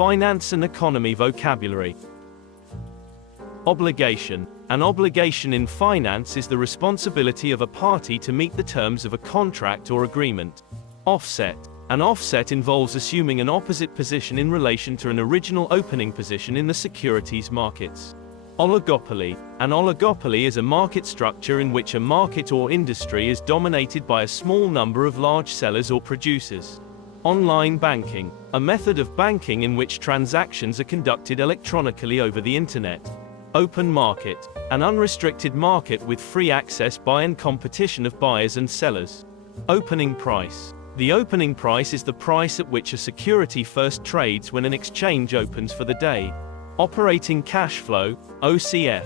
Finance and economy vocabulary. Obligation. An obligation in finance is the responsibility of a party to meet the terms of a contract or agreement. Offset. An offset involves assuming an opposite position in relation to an original opening position in the securities markets. Oligopoly. An oligopoly is a market structure in which a market or industry is dominated by a small number of large sellers or producers. Online banking. A method of banking in which transactions are conducted electronically over the internet. Open market. An unrestricted market with free access by and competition of buyers and sellers. Opening price. The opening price is the price at which a security first trades when an exchange opens for the day. Operating cash flow, OCF.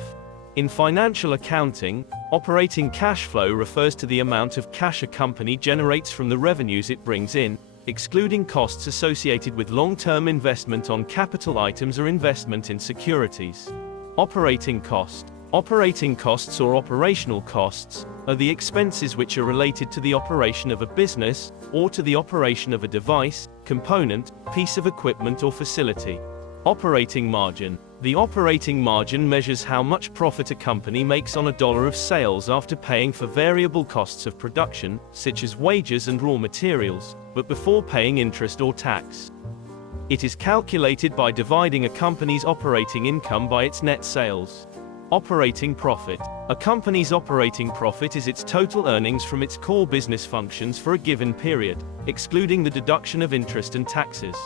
In financial accounting, operating cash flow refers to the amount of cash a company generates from the revenues it brings in, excluding costs associated with long-term investment on capital items or investment in securities. Operating cost. Operating costs or operational costs are the expenses which are related to the operation of a business, or to the operation of a device, component, piece of equipment or facility. Operating margin. The operating margin measures how much profit a company makes on a dollar of sales after paying for variable costs of production, such as wages and raw materials, but before paying interest or tax. It is calculated by dividing a company's operating income by its net sales. Operating profit. A company's operating profit is its total earnings from its core business functions for a given period, excluding the deduction of interest and taxes.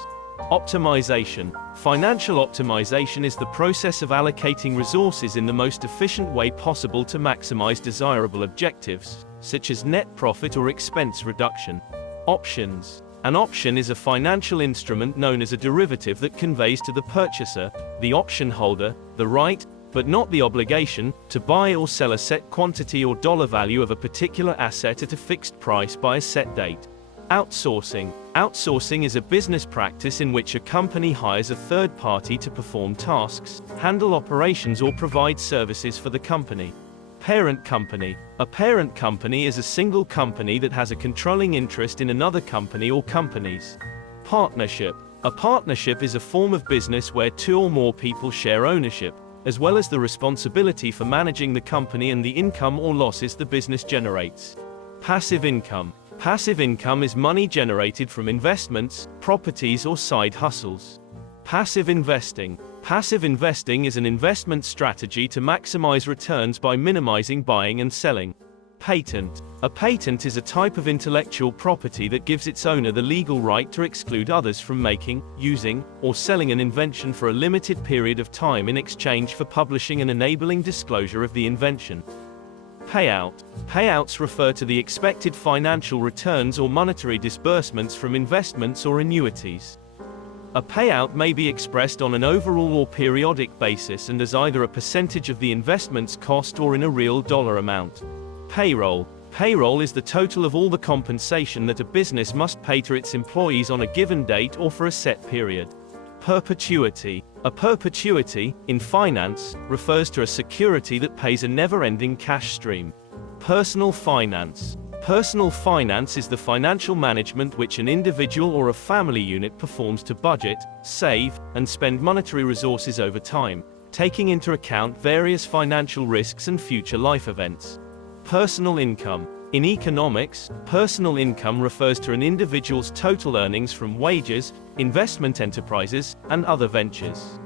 Optimization. Financial optimization is the process of allocating resources in the most efficient way possible to maximize desirable objectives, such as net profit or expense reduction. Options. An option is a financial instrument known as a derivative that conveys to the purchaser, the option holder, the right, but not the obligation, to buy or sell a set quantity or dollar value of a particular asset at a fixed price by a set date. Outsourcing. Outsourcing is a business practice in which a company hires a third party to perform tasks, handle operations or provide services for the company. Parent company. A parent company is a single company that has a controlling interest in another company or companies. Partnership. A partnership is a form of business where two or more people share ownership, as well as the responsibility for managing the company and the income or losses the business generates. Passive income. Passive income is money generated from investments, properties or side hustles. Passive investing. Passive investing is an investment strategy to maximize returns by minimizing buying and selling. Patent. A patent is a type of intellectual property that gives its owner the legal right to exclude others from making, using, or selling an invention for a limited period of time in exchange for publishing and enabling disclosure of the invention. Payout. Payouts refer to the expected financial returns or monetary disbursements from investments or annuities. A payout may be expressed on an overall or periodic basis and as either a percentage of the investment's cost or in a real dollar amount. Payroll. Payroll is the total of all the compensation that a business must pay to its employees on a given date or for a set period. Perpetuity. A perpetuity, in finance, refers to a security that pays a never-ending cash stream. Personal finance. Personal finance is the financial management which an individual or a family unit performs to budget, save, and spend monetary resources over time, taking into account various financial risks and future life events. Personal income. In economics, personal income refers to an individual's total earnings from wages, investment enterprises, and other ventures.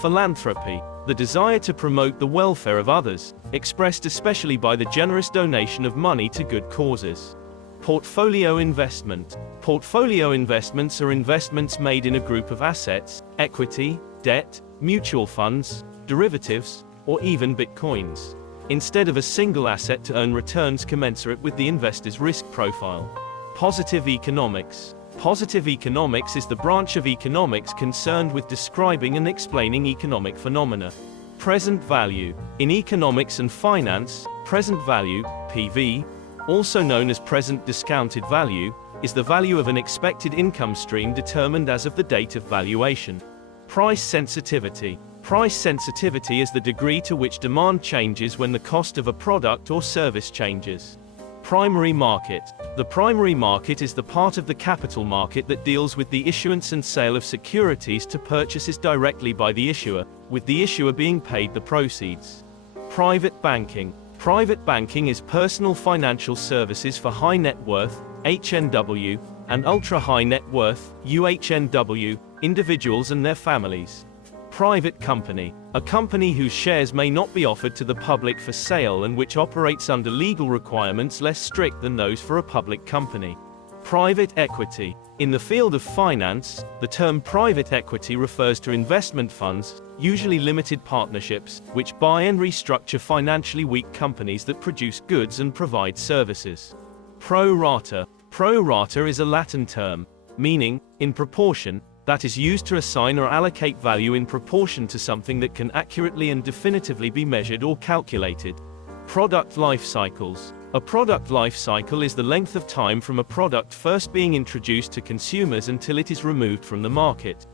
Philanthropy. The desire to promote the welfare of others, expressed especially by the generous donation of money to good causes. Portfolio investment. Portfolio investments are investments made in a group of assets, equity, debt, mutual funds, derivatives, or even bitcoins, instead of a single asset to earn returns commensurate with the investor's risk profile. Positive economics. Positive economics is the branch of economics concerned with describing and explaining economic phenomena. Present value. In economics and finance, present value, PV, also known as present discounted value, is the value of an expected income stream determined as of the date of valuation. Price sensitivity. Price sensitivity is the degree to which demand changes when the cost of a product or service changes. Primary market. The primary market is the part of the capital market that deals with the issuance and sale of securities to purchases directly by the issuer, with the issuer being paid the proceeds. Private banking. Private banking is personal financial services for high net worth, HNW, and ultra high net worth, UHNW, individuals and their families. Private company. A company whose shares may not be offered to the public for sale and which operates under legal requirements less strict than those for a public company. Private equity. In the field of finance, the term private equity refers to investment funds, usually limited partnerships, which buy and restructure financially weak companies that produce goods and provide services. Pro rata. Pro rata is a Latin term, meaning, in proportion, that is used to assign or allocate value in proportion to something that can accurately and definitively be measured or calculated. Product life cycles. A product life cycle is the length of time from a product first being introduced to consumers until it is removed from the market.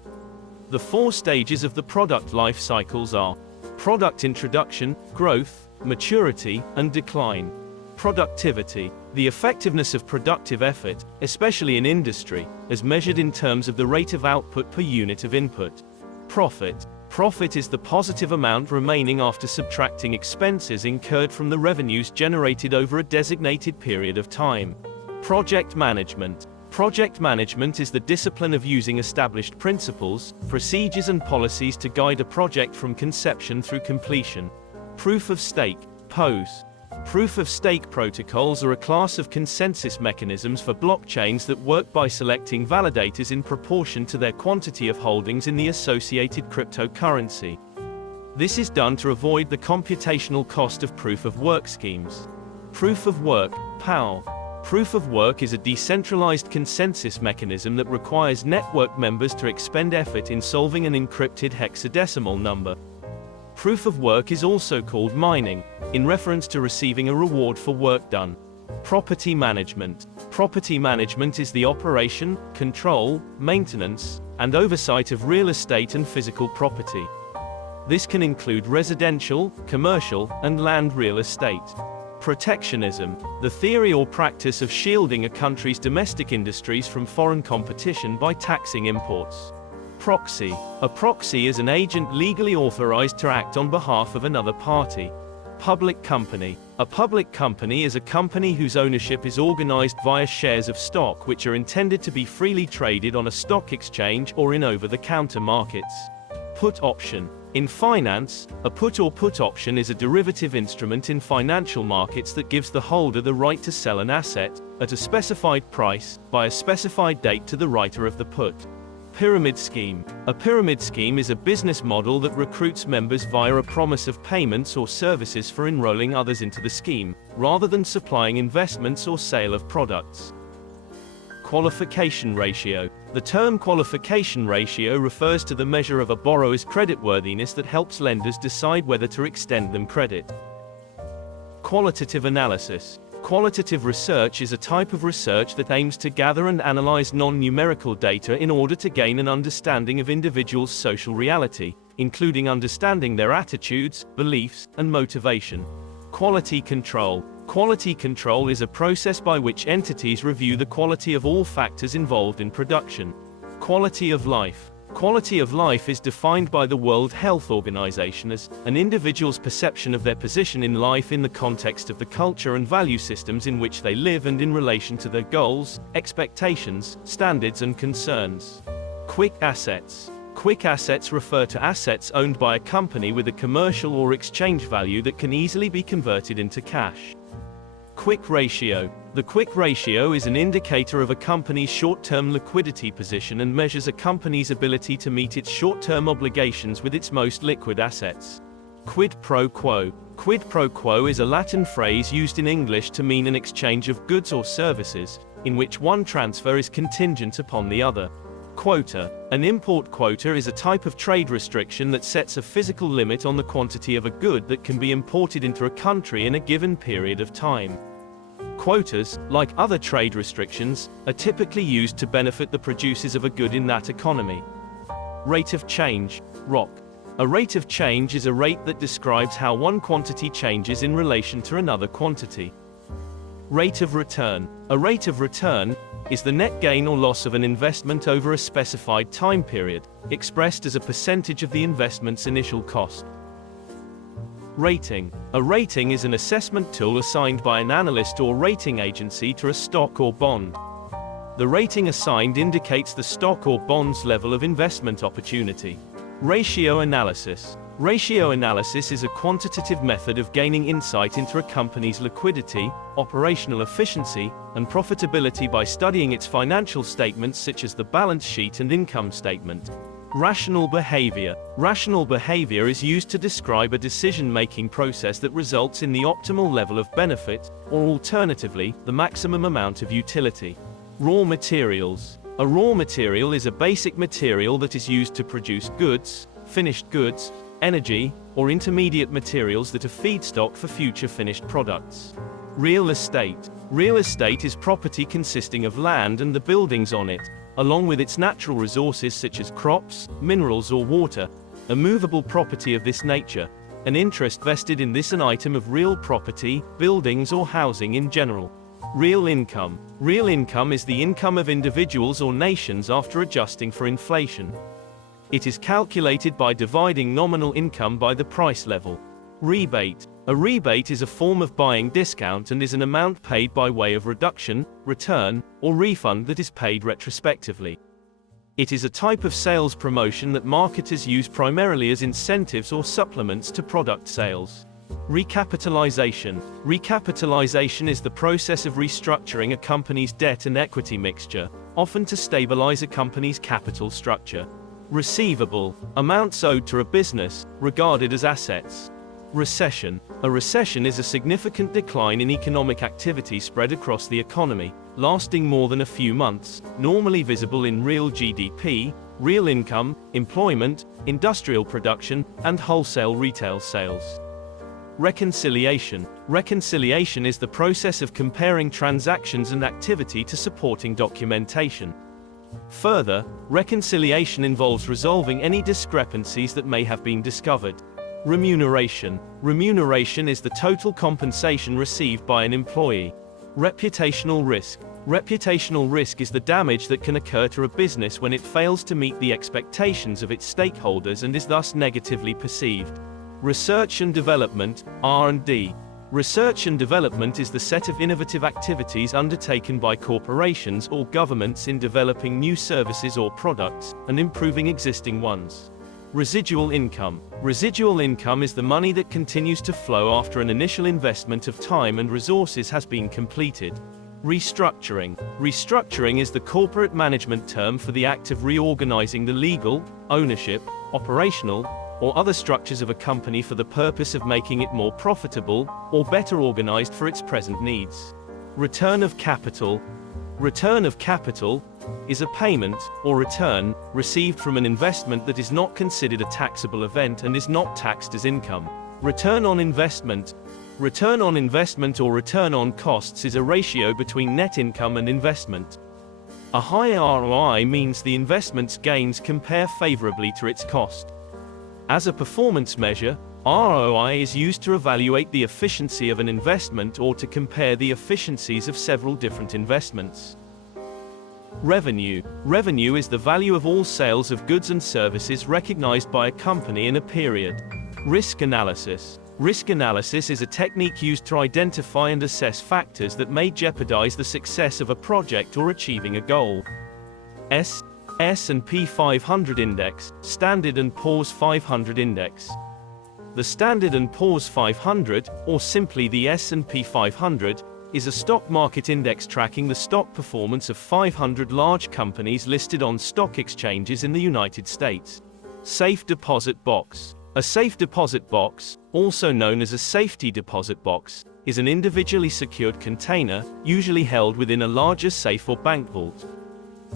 The 4 stages of the product life cycles are product introduction, growth, maturity, and decline. Productivity. The effectiveness of productive effort, especially in industry, as measured in terms of the rate of output per unit of input. Profit. Profit is the positive amount remaining after subtracting expenses incurred from the revenues generated over a designated period of time. Project management. Project management is the discipline of using established principles, procedures and policies to guide a project from conception through completion. Proof of stake, POS. Proof of stake protocols are a class of consensus mechanisms for blockchains that work by selecting validators in proportion to their quantity of holdings in the associated cryptocurrency. This is done to avoid the computational cost of proof of work schemes. Proof of work, POW. Proof of work is a decentralized consensus mechanism that requires network members to expend effort in solving an encrypted hexadecimal number. Proof of work is also called mining, in reference to receiving a reward for work done. Property management. Property management is the operation, control, maintenance, and oversight of real estate and physical property. This can include residential, commercial, and land real estate. Protectionism. The theory or practice of shielding a country's domestic industries from foreign competition by taxing imports. Proxy. A proxy is an agent legally authorized to act on behalf of another party. Public company. A public company is a company whose ownership is organized via shares of stock which are intended to be freely traded on a stock exchange or in over-the-counter markets. Put option. In finance, a put or put option is a derivative instrument in financial markets that gives the holder the right to sell an asset, at a specified price, by a specified date to the writer of the put. Pyramid scheme. A pyramid scheme is a business model that recruits members via a promise of payments or services for enrolling others into the scheme, rather than supplying investments or sale of products. Qualification ratio. The term qualification ratio refers to the measure of a borrower's creditworthiness that helps lenders decide whether to extend them credit. Qualitative analysis. Qualitative research is a type of research that aims to gather and analyze non-numerical data in order to gain an understanding of individuals' social reality, including understanding their attitudes, beliefs, and motivation. Quality control. Quality control is a process by which entities review the quality of all factors involved in production. Quality of life. Quality of life is defined by the World Health Organization as an individual's perception of their position in life in the context of the culture and value systems in which they live and in relation to their goals, expectations, standards and concerns. Quick assets. Quick assets refer to assets owned by a company with a commercial or exchange value that can easily be converted into cash. Quick ratio. The quick ratio is an indicator of a company's short-term liquidity position and measures a company's ability to meet its short-term obligations with its most liquid assets. Quid pro quo. Quid pro quo is a Latin phrase used in English to mean an exchange of goods or services, in which one transfer is contingent upon the other. Quota. An import quota is a type of trade restriction that sets a physical limit on the quantity of a good that can be imported into a country in a given period of time. Quotas, like other trade restrictions, are typically used to benefit the producers of a good in that economy. Rate of change, ROC. A rate of change is a rate that describes how one quantity changes in relation to another quantity. Rate of return. A rate of return is the net gain or loss of an investment over a specified time period, expressed as a percentage of the investment's initial cost. Rating. A rating is an assessment tool assigned by an analyst or rating agency to a stock or bond. The rating assigned indicates the stock or bond's level of investment opportunity. Ratio analysis. Ratio analysis is a quantitative method of gaining insight into a company's liquidity, operational efficiency, and profitability by studying its financial statements such as the balance sheet and income statement. Rational behavior. Rational behavior is used to describe a decision-making process that results in the optimal level of benefit, or alternatively, the maximum amount of utility. Raw materials. A raw material is a basic material that is used to produce goods, finished goods, energy, or intermediate materials that are feedstock for future finished products. Real estate. Real estate is property consisting of land and the buildings on it, along with its natural resources such as crops, minerals or water. A movable property of this nature, an interest vested in this an item of real property, buildings or housing in general. Real income. Real income is the income of individuals or nations after adjusting for inflation. It is calculated by dividing nominal income by the price level. Rebate. A rebate is a form of buying discount and is an amount paid by way of reduction, return, or refund that is paid retrospectively. It is a type of sales promotion that marketers use primarily as incentives or supplements to product sales. Recapitalization. Recapitalization is the process of restructuring a company's debt and equity mixture, often to stabilize a company's capital structure. Receivable. Amounts owed to a business, regarded as assets. Recession. A recession is a significant decline in economic activity spread across the economy, lasting more than a few months, normally visible in real GDP, real income, employment, industrial production, and wholesale retail sales. Reconciliation. Reconciliation is the process of comparing transactions and activity to supporting documentation. Further, reconciliation involves resolving any discrepancies that may have been discovered. Remuneration. Remuneration is the total compensation received by an employee. Reputational risk. Reputational risk is the damage that can occur to a business when it fails to meet the expectations of its stakeholders and is thus negatively perceived. Research and development, R&D. Research and development is the set of innovative activities undertaken by corporations or governments in developing new services or products, and improving existing ones. Residual income. Residual income is the money that continues to flow after an initial investment of time and resources has been completed. Restructuring. Restructuring is the corporate management term for the act of reorganizing the legal, ownership, operational, or other structures of a company for the purpose of making it more profitable, or better organized for its present needs. Return of capital. Return of capital is a payment, or return, received from an investment that is not considered a taxable event and is not taxed as income. Return on investment. Return on investment or return on costs is a ratio between net income and investment. A high ROI means the investment's gains compare favorably to its cost. As a performance measure, ROI is used to evaluate the efficiency of an investment or to compare the efficiencies of several different investments. Revenue. Revenue is the value of all sales of goods and services recognized by a company in a period. Risk analysis. Risk analysis is a technique used to identify and assess factors that may jeopardize the success of a project or achieving a goal. S&P 500 Index, Standard & Poor's 500 Index. The Standard & Poor's 500, or simply the S&P 500, is a stock market index tracking the stock performance of 500 large companies listed on stock exchanges in the United States. Safe deposit box. A safe deposit box, also known as a safety deposit box, is an individually secured container, usually held within a larger safe or bank vault.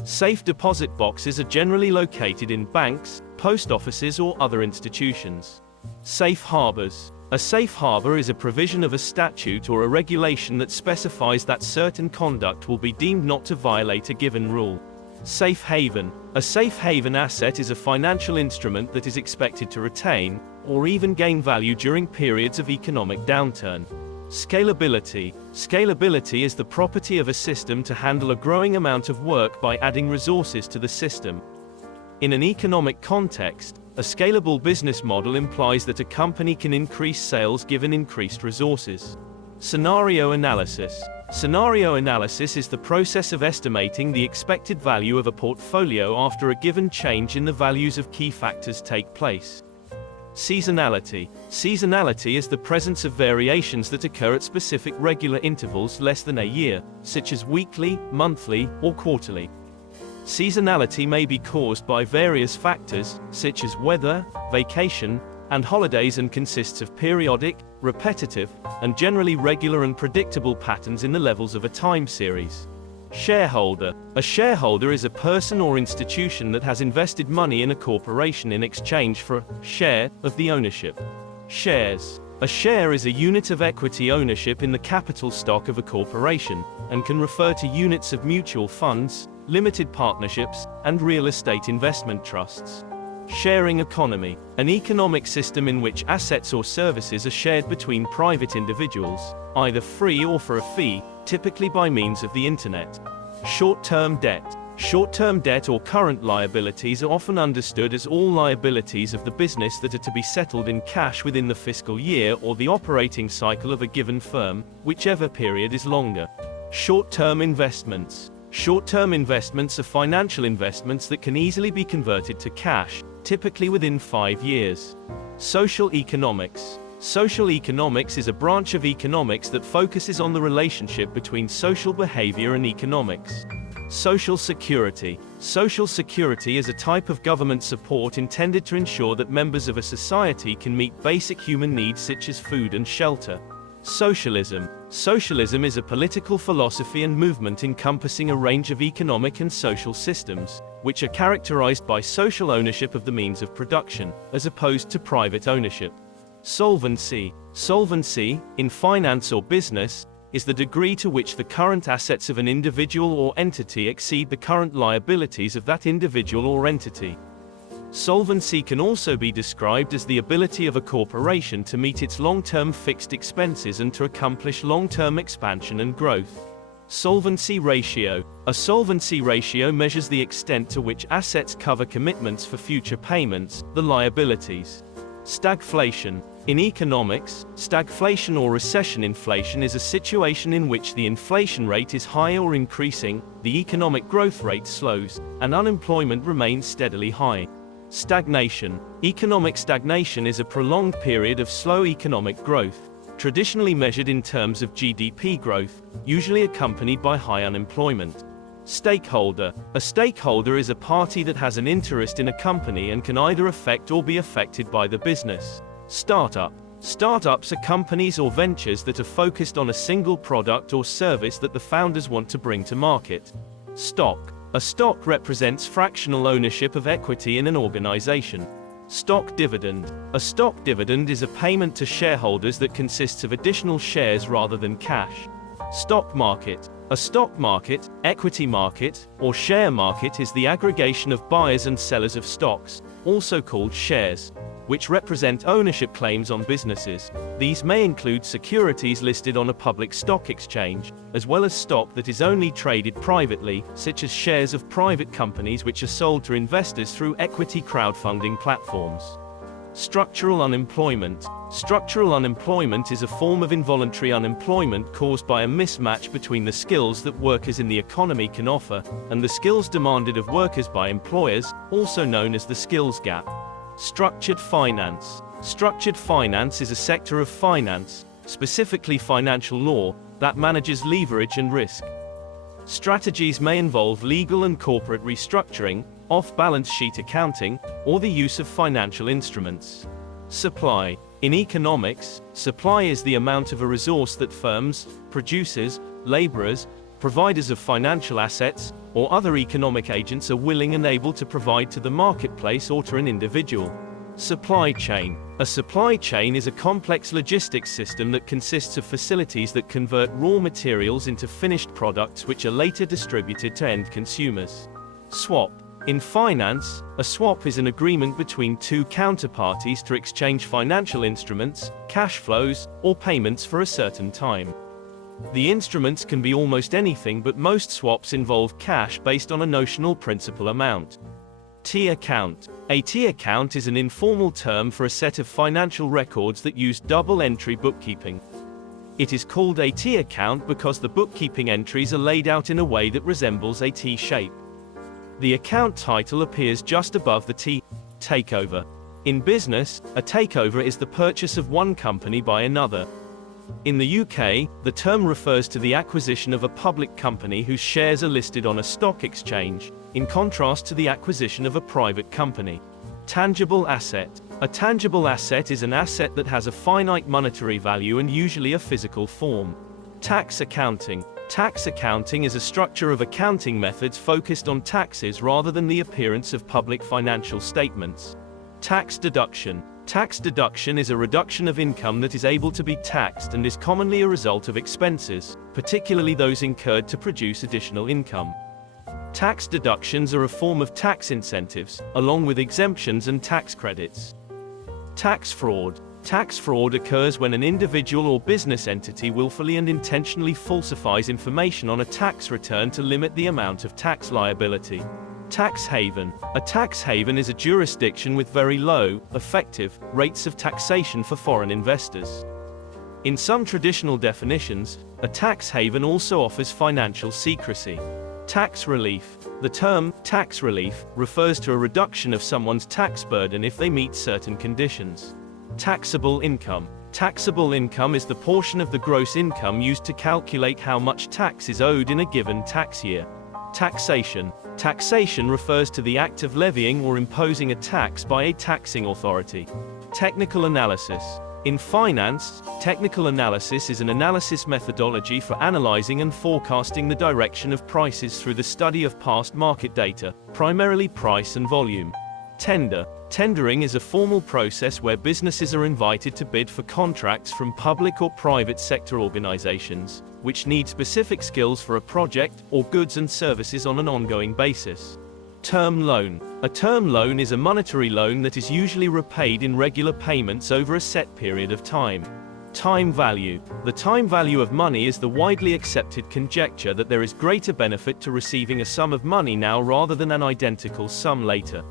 Safe deposit boxes are generally located in banks, post offices or other institutions. Safe harbors. A safe harbor is a provision of a statute or a regulation that specifies that certain conduct will be deemed not to violate a given rule. Safe haven. A safe haven asset is a financial instrument that is expected to retain, or even gain value during periods of economic downturn. Scalability. Scalability is the property of a system to handle a growing amount of work by adding resources to the system. In an economic context, a scalable business model implies that a company can increase sales given increased resources. Scenario analysis. Scenario analysis is the process of estimating the expected value of a portfolio after a given change in the values of key factors take place. Seasonality. Seasonality is the presence of variations that occur at specific regular intervals less than a year, such as weekly, monthly, or quarterly. Seasonality may be caused by various factors, such as weather, vacation, and holidays, and consists of periodic, repetitive, and generally regular and predictable patterns in the levels of a time series. Shareholder. A shareholder is a person or institution that has invested money in a corporation in exchange for a share of the ownership. Shares. A share is a unit of equity ownership in the capital stock of a corporation, and can refer to units of mutual funds, limited partnerships, and real estate investment trusts. Sharing economy. An economic system in which assets or services are shared between private individuals, either free or for a fee, typically by means of the internet. Short-term debt. Short-term debt or current liabilities are often understood as all liabilities of the business that are to be settled in cash within the fiscal year or the operating cycle of a given firm, whichever period is longer. Short-term investments. Short-term investments are financial investments that can easily be converted to cash, typically within 5 years. Social economics. Social economics is a branch of economics that focuses on the relationship between social behavior and economics. Social security. Social security is a type of government support intended to ensure that members of a society can meet basic human needs such as food and shelter. Socialism. Socialism is a political philosophy and movement encompassing a range of economic and social systems, which are characterized by social ownership of the means of production, as opposed to private ownership. Solvency. Solvency, in finance or business, is the degree to which the current assets of an individual or entity exceed the current liabilities of that individual or entity. Solvency can also be described as the ability of a corporation to meet its long-term fixed expenses and to accomplish long-term expansion and growth. Solvency ratio. A solvency ratio measures the extent to which assets cover commitments for future payments, the liabilities. Stagflation. In economics, stagflation or recession inflation is a situation in which the inflation rate is high or increasing, the economic growth rate slows, and unemployment remains steadily high. Stagnation. Economic stagnation is a prolonged period of slow economic growth, traditionally measured in terms of GDP growth, usually accompanied by high unemployment. Stakeholder. A stakeholder is a party that has an interest in a company and can either affect or be affected by the business. Startup. Startups are companies or ventures that are focused on a single product or service that the founders want to bring to market. Stock. A stock represents fractional ownership of equity in an organization. Stock dividend. A stock dividend is a payment to shareholders that consists of additional shares rather than cash. Stock market. A stock market, equity market, or share market is the aggregation of buyers and sellers of stocks, also called shares, which represent ownership claims on businesses. These may include securities listed on a public stock exchange, as well as stock that is only traded privately, such as shares of private companies which are sold to investors through equity crowdfunding platforms. Structural unemployment. Structural unemployment is a form of involuntary unemployment caused by a mismatch between the skills that workers in the economy can offer, and the skills demanded of workers by employers, also known as the skills gap. Structured finance. Structured finance is a sector of finance, specifically financial law, that manages leverage and risk. Strategies may involve legal and corporate restructuring, off-balance sheet accounting, or the use of financial instruments. Supply. In economics, supply is the amount of a resource that firms, producers, laborers, providers of financial assets, or other economic agents are willing and able to provide to the marketplace or to an individual. Supply chain. A supply chain is a complex logistics system that consists of facilities that convert raw materials into finished products which are later distributed to end consumers. Swap. In finance, a swap is an agreement between two counterparties to exchange financial instruments, cash flows, or payments for a certain time. The instruments can be almost anything, but most swaps involve cash based on a notional principal amount. T account. A T account is an informal term for a set of financial records that use double-entry bookkeeping. It is called a T account because the bookkeeping entries are laid out in a way that resembles a T shape. The account title appears just above the T. Takeover. In business, a takeover is the purchase of one company by another. In the UK, the term refers to the acquisition of a public company whose shares are listed on a stock exchange, in contrast to the acquisition of a private company. Tangible asset. A tangible asset is an asset that has a finite monetary value and usually a physical form. Tax accounting. Tax accounting is a structure of accounting methods focused on taxes rather than the appearance of public financial statements. Tax deduction. Tax deduction is a reduction of income that is able to be taxed and is commonly a result of expenses, particularly those incurred to produce additional income. Tax deductions are a form of tax incentives, along with exemptions and tax credits. Tax fraud. Tax fraud occurs when an individual or business entity willfully and intentionally falsifies information on a tax return to limit the amount of tax liability. Tax haven. A tax haven is a jurisdiction with very low, effective, rates of taxation for foreign investors. In some traditional definitions, a tax haven also offers financial secrecy. Tax relief. The term, tax relief, refers to a reduction of someone's tax burden if they meet certain conditions. Taxable income. Taxable income is the portion of the gross income used to calculate how much tax is owed in a given tax year. Taxation. Taxation refers to the act of levying or imposing a tax by a taxing authority. Technical analysis. In finance, technical analysis is an analysis methodology for analyzing and forecasting the direction of prices through the study of past market data, primarily price and volume. Tender. Tendering is a formal process where businesses are invited to bid for contracts from public or private sector organizations, which need specific skills for a project, or goods and services on an ongoing basis. Term loan. A term loan is a monetary loan that is usually repaid in regular payments over a set period of time. Time value. The time value of money is the widely accepted conjecture that there is greater benefit to receiving a sum of money now rather than an identical sum later.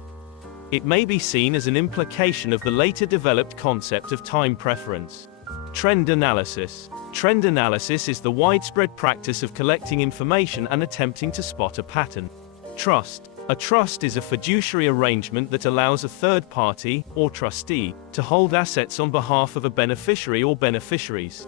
It may be seen as an implication of the later developed concept of time preference. Trend analysis. Trend analysis is the widespread practice of collecting information and attempting to spot a pattern. Trust. A trust is a fiduciary arrangement that allows a third party, or trustee, to hold assets on behalf of a beneficiary or beneficiaries.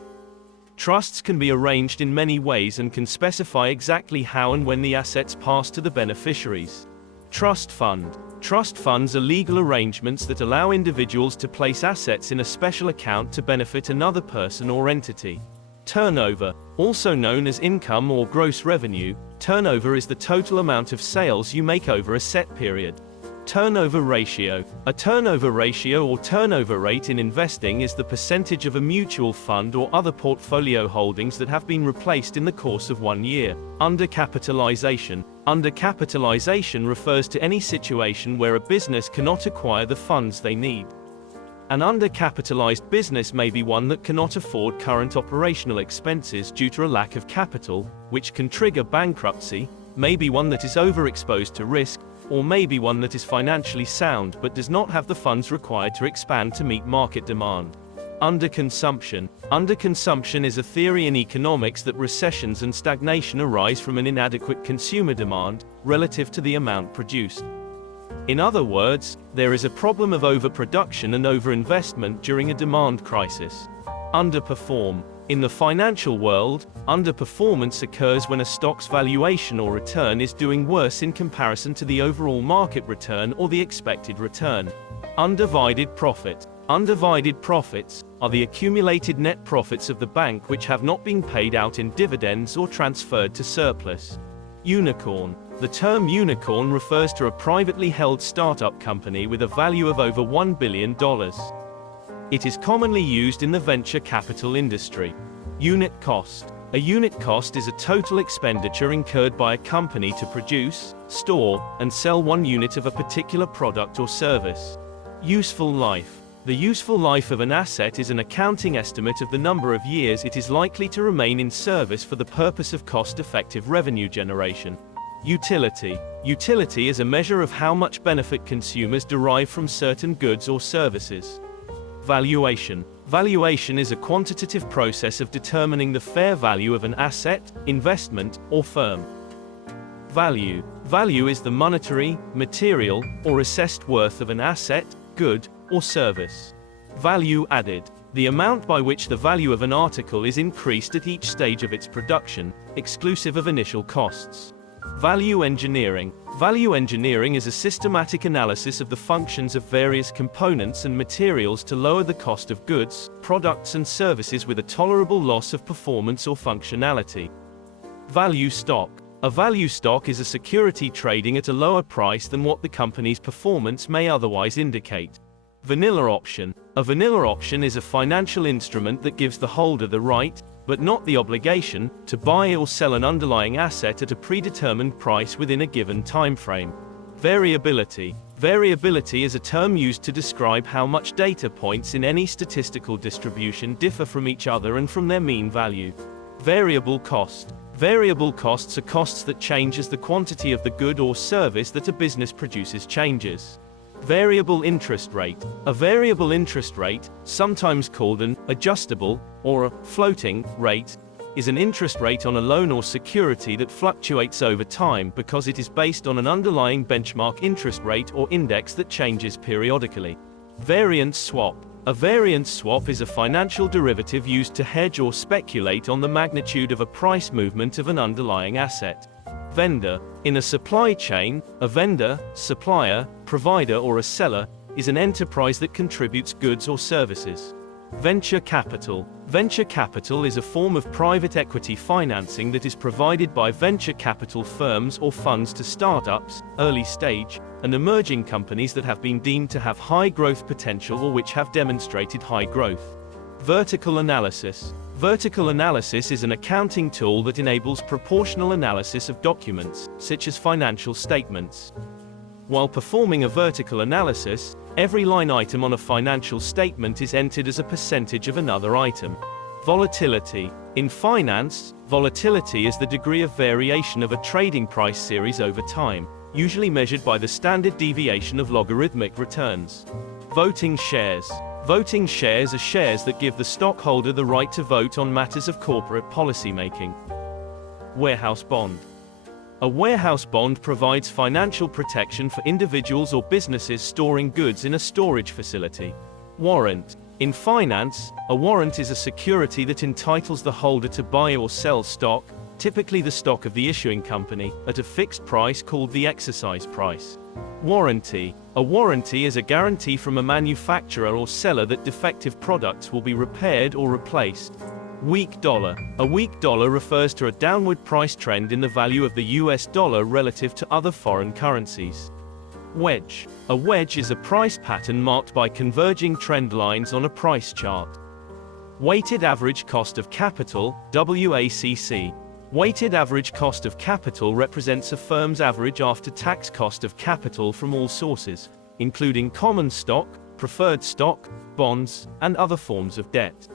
Trusts can be arranged in many ways and can specify exactly how and when the assets pass to the beneficiaries. Trust fund. Trust funds are legal arrangements that allow individuals to place assets in a special account to benefit another person or entity. Turnover. Also known as income or gross revenue, turnover is the total amount of sales you make over a set period. Turnover ratio. A turnover ratio or turnover rate in investing is the percentage of a mutual fund or other portfolio holdings that have been replaced in the course of 1 year. Undercapitalization. Undercapitalization refers to any situation where a business cannot acquire the funds they need. An undercapitalized business may be one that cannot afford current operational expenses due to a lack of capital, which can trigger bankruptcy, may be one that is overexposed to risk, or may be one that is financially sound but does not have the funds required to expand to meet market demand. Underconsumption. Underconsumption is a theory in economics that recessions and stagnation arise from an inadequate consumer demand, relative to the amount produced. In other words, there is a problem of overproduction and overinvestment during a demand crisis. Underperform. In the financial world, underperformance occurs when a stock's valuation or return is doing worse in comparison to the overall market return or the expected return. Undivided profit. Undivided profits are the accumulated net profits of the bank which have not been paid out in dividends or transferred to surplus. Unicorn. The term unicorn refers to a privately held startup company with a value of over $1 billion. It is commonly used in the venture capital industry. Unit cost. A unit cost is a total expenditure incurred by a company to produce, store, and sell one unit of a particular product or service. Useful life. The useful life of an asset is an accounting estimate of the number of years it is likely to remain in service for the purpose of cost-effective revenue generation. Utility. Utility is a measure of how much benefit consumers derive from certain goods or services. Valuation. Valuation is a quantitative process of determining the fair value of an asset, investment, or firm. Value. Value is the monetary, material, or assessed worth of an asset, good, or service. Value added. The amount by which the value of an article is increased at each stage of its production, exclusive of initial costs. Value engineering. Value engineering is a systematic analysis of the functions of various components and materials to lower the cost of goods, products and services with a tolerable loss of performance or functionality. Value stock. A value stock is a security trading at a lower price than what the company's performance may otherwise indicate. Vanilla option. A vanilla option is a financial instrument that gives the holder the right, but not the obligation, to buy or sell an underlying asset at a predetermined price within a given time frame. Variability. Variability is a term used to describe how much data points in any statistical distribution differ from each other and from their mean value. Variable cost. Variable costs are costs that change as the quantity of the good or service that a business produces changes. Variable interest rate. A variable interest rate, sometimes called an adjustable or a floating rate, is an interest rate on a loan or security that fluctuates over time because it is based on an underlying benchmark interest rate or index that changes periodically. Variance swap. A variance swap is a financial derivative used to hedge or speculate on the magnitude of a price movement of an underlying asset. Vendor. In a supply chain, a vendor, supplier, provider or a seller is an enterprise that contributes goods or services. Venture capital. Venture capital is a form of private equity financing that is provided by venture capital firms or funds to startups, early stage, and emerging companies that have been deemed to have high growth potential or which have demonstrated high growth. Vertical analysis. Vertical analysis is an accounting tool that enables proportional analysis of documents, such as financial statements. While performing a vertical analysis, every line item on a financial statement is entered as a percentage of another item. Volatility. In finance, volatility is the degree of variation of a trading price series over time, usually measured by the standard deviation of logarithmic returns. Voting shares. Voting shares are shares that give the stockholder the right to vote on matters of corporate policymaking. Warehouse bond. A warehouse bond provides financial protection for individuals or businesses storing goods in a storage facility. Warrant. In finance, a warrant is a security that entitles the holder to buy or sell stock, typically the stock of the issuing company, at a fixed price called the exercise price. Warranty. A warranty is a guarantee from a manufacturer or seller that defective products will be repaired or replaced. Weak dollar. A weak dollar refers to a downward price trend in the value of the US dollar relative to other foreign currencies. Wedge. A wedge is a price pattern marked by converging trend lines on a price chart. Weighted average cost of capital, WACC. Weighted average cost of capital represents a firm's average after-tax cost of capital from all sources, including common stock, preferred stock, bonds, and other forms of debt.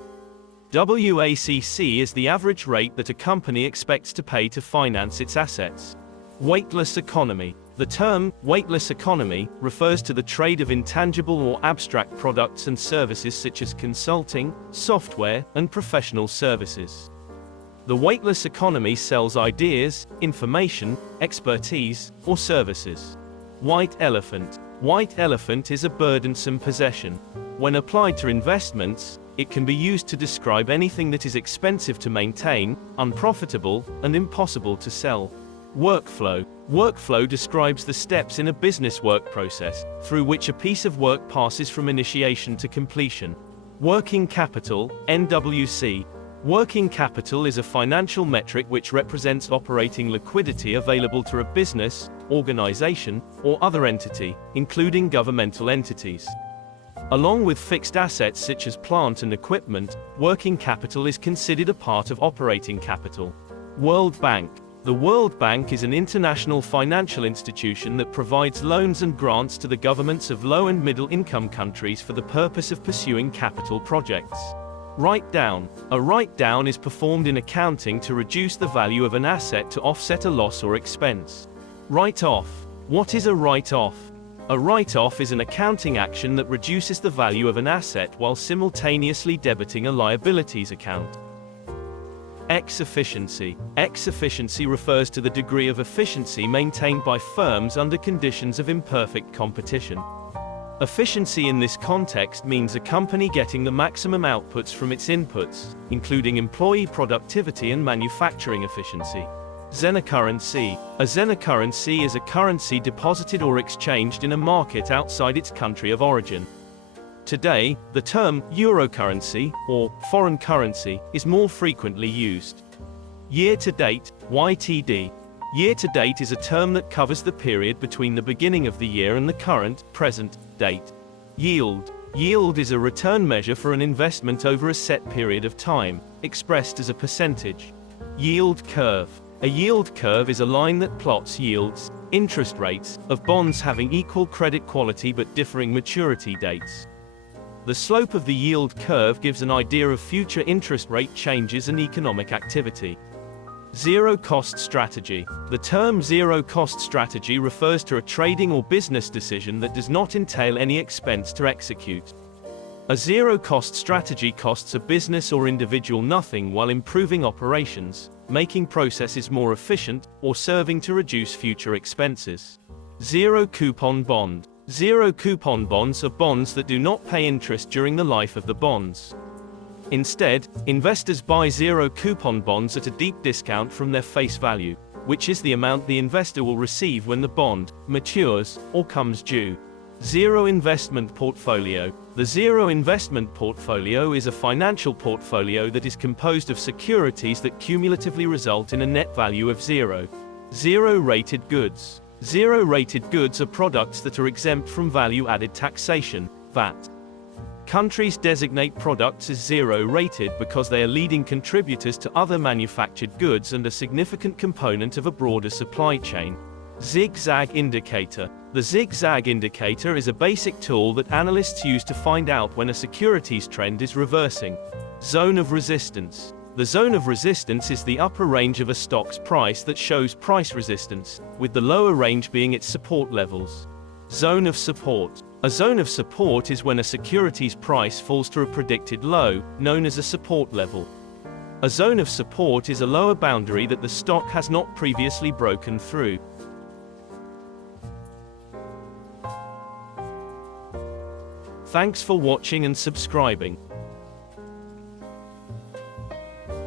WACC is the average rate that a company expects to pay to finance its assets. Weightless economy. The term, weightless economy, refers to the trade of intangible or abstract products and services such as consulting, software, and professional services. The weightless economy sells ideas, information, expertise, or services. White elephant. White elephant is a burdensome possession. When applied to investments, it can be used to describe anything that is expensive to maintain, unprofitable, and impossible to sell. Workflow. Workflow describes the steps in a business work process, through which a piece of work passes from initiation to completion. Working capital, NWC. Working capital is a financial metric which represents operating liquidity available to a business, organization, or other entity, including governmental entities. Along with fixed assets such as plant and equipment, working capital is considered a part of operating capital. World Bank. The World Bank is an international financial institution that provides loans and grants to the governments of low and middle income countries for the purpose of pursuing capital projects. Write-down. A write-down is performed in accounting to reduce the value of an asset to offset a loss or expense. Write-off. What is a write-off? A write-off is an accounting action that reduces the value of an asset while simultaneously debiting a liabilities account. X-efficiency. X-efficiency refers to the degree of efficiency maintained by firms under conditions of imperfect competition. Efficiency in this context means a company getting the maximum outputs from its inputs, including employee productivity and manufacturing efficiency. Xenocurrency. A xenocurrency is a currency deposited or exchanged in a market outside its country of origin. Today, the term Eurocurrency, or foreign currency, is more frequently used. Year-to-date, YTD. Year-to-date is a term that covers the period between the beginning of the year and the current, present, date. Yield. Yield is a return measure for an investment over a set period of time, expressed as a percentage. Yield curve. A yield curve is a line that plots yields, interest rates, of bonds having equal credit quality but differing maturity dates. The slope of the yield curve gives an idea of future interest rate changes and economic activity. Zero-cost strategy. The term zero-cost strategy refers to a trading or business decision that does not entail any expense to execute. A zero-cost strategy costs a business or individual nothing while improving operations, making processes more efficient, or serving to reduce future expenses. Zero-coupon bond. Zero-coupon bonds are bonds that do not pay interest during the life of the bonds. Instead, investors buy zero-coupon bonds at a deep discount from their face value, which is the amount the investor will receive when the bond matures or comes due. Zero investment portfolio. The zero investment portfolio is a financial portfolio that is composed of securities that cumulatively result in a net value of zero. Zero-rated goods. Zero-rated goods are products that are exempt from value-added taxation, VAT. Countries designate products as zero-rated because they are leading contributors to other manufactured goods and a significant component of a broader supply chain. Zigzag indicator. The zigzag indicator is a basic tool that analysts use to find out when a securities trend is reversing. Zone of resistance. The zone of resistance is the upper range of a stock's price that shows price resistance, with the lower range being its support levels. Zone of support. A zone of support is when a security's price falls to a predicted low, known as a support level. A zone of support is a lower boundary that the stock has not previously broken through. Thanks for watching and subscribing.